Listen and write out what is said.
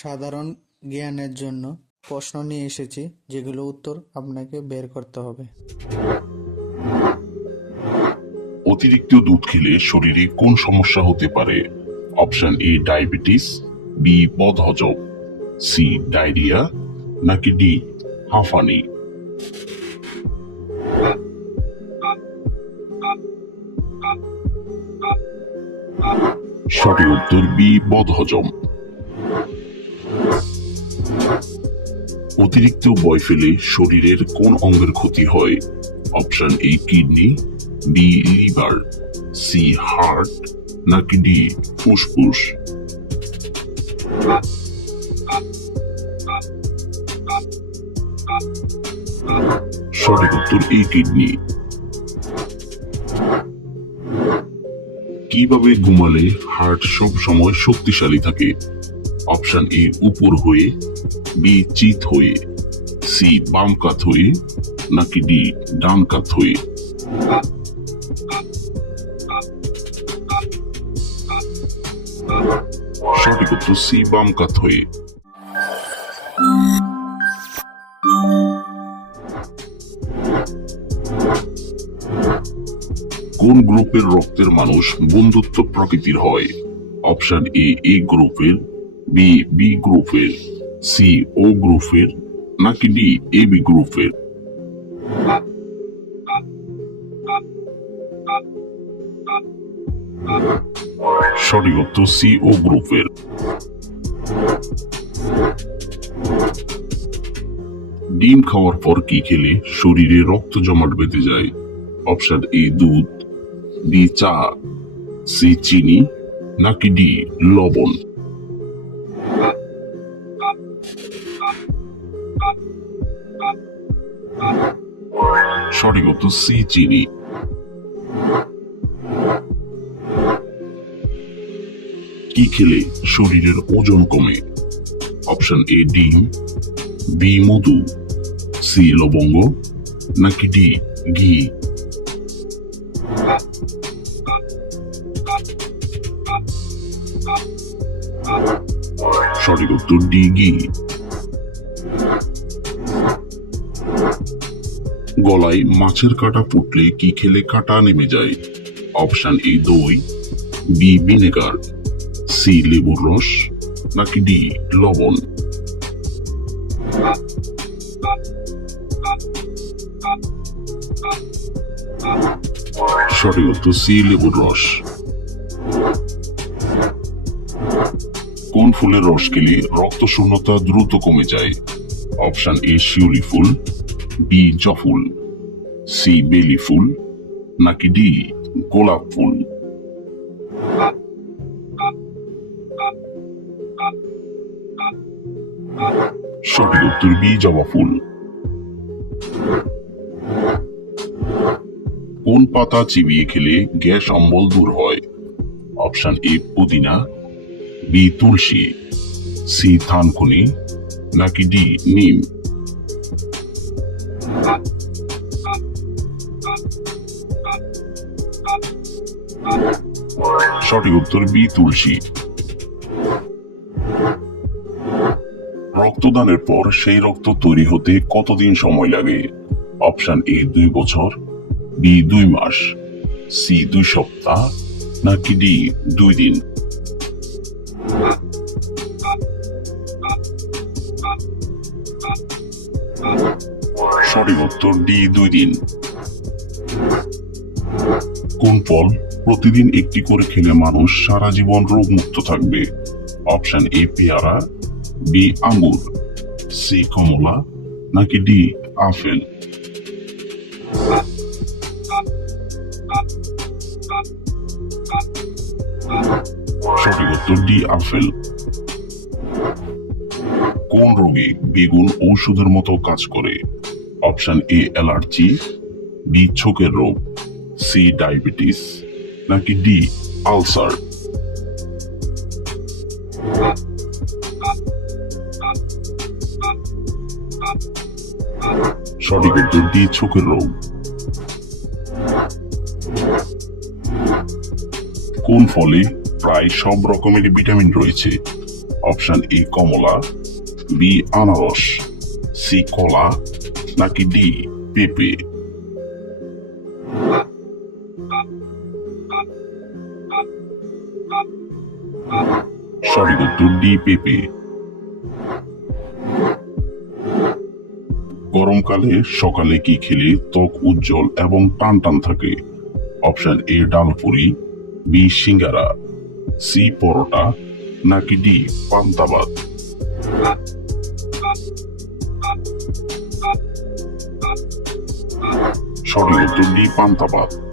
সাধারণ জ্ঞানের জন্য প্রশ্ন নিয়ে এসেছি, যেগুলো উত্তর আপনাকে বের করতে হবে। অতিরিক্ত দুধ খেলে শরীরে কোন সমস্যা হতে পারে? অপশন এ ডায়াবেটিস, বি বদহজম, সি ডায়রিয়া, নাকি ডি হাঁফানি। সঠিক উত্তর বি বদহজম। অতিরিক্ত বয়ফেলে শরীরের কোন অঙ্গের ক্ষতি হয়? Option A kidney, B liver, C heart, নাকি ডি ফুসফুস। সঠিক উত্তর এ কিডনি। কিভাবে ঘুমালে হার্ট সব সময় শক্তিশালী থাকে? অপশন এ উপর হয়ে, বি চিত হয়ে, সি বাম কাত হয়ে, নাকি ডি ডান কাত হয়ে। সঠিক উত্তর সি বাম কাত হয়ে। কোন গ্রুপের রক্তের মানুষ বন্ধুত্ব প্রকৃতির হয়? অপশন এ গ্রুপের, বি বি গ্রুপের, সি ও গ্রুপের, নাকি ডি এ বি গ্রুপের। সঠিক উত্তর সি ও গ্রুপের। ডিম খাওয়ার পর কি খেলে শরীরে রক্ত জমাট বেঁধে যায়? অপশন এ দুধ, বি চা, সি চিনি, নাকি ডি লবণ। সঠিক উত্তর সি চিনি। কি খেলে শরীরের ওজন কমে? অপশন এ ডিম, বি মধু, সি লবঙ্গ, নাকি ডি ঘি। সঠিক উত্তর ডি ঘি। গলায় মাছের কাঁটা ফুটলে কি খেলে কাঁটা নেমে যায়? অপশন এ দই, বি ভিনেগার, সি লেবুর রস, নাকি ডি লবণ। সঠিক উত্তর সি লেবুর রস। কোন ফুলের রস খেলে রক্ত শূন্যতা দ্রুত কমে যায়? অপশন এ শিউলি ফুল, বি জফুল, সি বেলি ফুল, নাকি ডি গোলাপ ফুল। সঠিক উত্তর বি জবা ফুল। কোন পাতা চিবিয়ে খেলে গ্যাস অম্বল দূর হয়? অপশন এ পুদিনা, বি তুলসী, সি থানকুনি, নাকি ডি নিম। সঠিক উত্তর বি তুলসী। রক্তদানের পর সেই রক্ত তৈরি হতে কতদিন সময় লাগে? অপশন এ 2 বছর, বি 2 মাস, সি 2 সপ্তাহ, নাকি ডি 2 দিন। সঠিক উত্তর ডি 2 দিন। কোন ফল প্রতিদিন একটি করে খেলে মানুষ সারা জীবন রোগমুক্ত থাকবে? অপশন এ পেয়ারা, বি আঙ্গুর, সি কমলা, নাকি ডি আপেল। সঠিক উত্তর ডি আপেল। কোন রোগে বেগুন ঔষধের মতো কাজ করে? অপশন এ অ্যালার্জি, বি চোখের রোগ, সি ডায়াবেটিস, নাকি ডি আলসার। সঠিক উত্তর ডি চোখের রোগ। কোন ফলে প্রায় সব রকমের ভিটামিন রয়েছে? অপশন এ কমলা, বি আনারস, সি কলা, নাকি ডি পেঁপে। সঠিক উত্তর ডি পেঁপে। গরমকালে সকালে কি খেলে ত্বক উজ্জ্বল এবং টান টান থাকে? অপশন এ ডালপুরি, বি সিঙ্গারা, সি পরোটা, নাকি ডি পান্তা ভাত। সঠিক উত্তর ডি পান্তা ভাত।